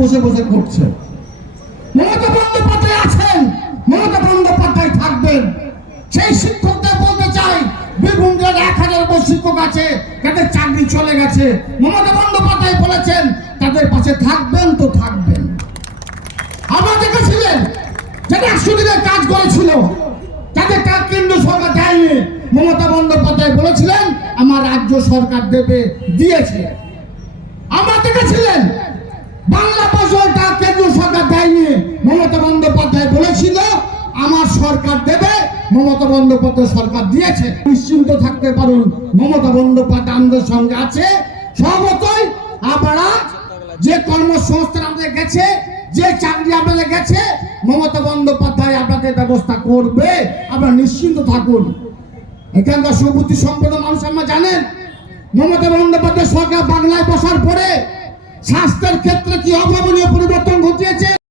বসে বসে করছে মমতা বন্দ্যোপাধ্যায় আছেন, মমতা বন্দ্যোপাধ্যায় থাকবেন। সেই শিক্ষকদের বলতে চাই, বীরভূম জেলার এক হাজার শিক্ষক আছে, যাদের চাকরি চলে গেছে। মমতা বন্দ্যোপাধ্যায় বলেছেন, তাদের পাশে থাকবেন তো থাকবেন। আমরা দেখেছিলেন, যারা একশো দিনের কাজ করেছিল, তাদের কাজ কেন্দ্র সরকার দেয়নি। মমতা বন্দ্যোপাধ্যায় বলেছিলেন, আমার রাজ্য সরকার দেবে, দিয়েছে। আমরা দেখেছিলেন বাংলা বছরটা কেন্দ্র সরকার দেয়নি মমতা বন্দ্যোপাধ্যায় বলেছিল আমার সরকার দেবে মমতা বন্দ্যোপাধ্যায় সরকার দিয়েছে, নিশ্চিন্ত থাকতে পারুন। মমতা বন্দ্যোপাধ্যায় আমাদের সঙ্গে আছে। সবতই আপনারা। যে কর্মসংস্থান আমাদের গেছে, যে চাকরি আপনাদের গেছে, মমতা বন্দ্যোপাধ্যায় আপনাদের ব্যবস্থা করবে। আপনারা নিশ্চিন্ত থাকুন। এখানকার সুবুদ্ধি সম্পন্ন মানুষ আমরা জানেন। মমতা বন্দ্যোপাধ্যায় সরকার বাংলায় বসার পরে স্বাস্থ্যের ক্ষেত্রে কি অভাবনীয় পরিবর্তন ঘটিয়েছে?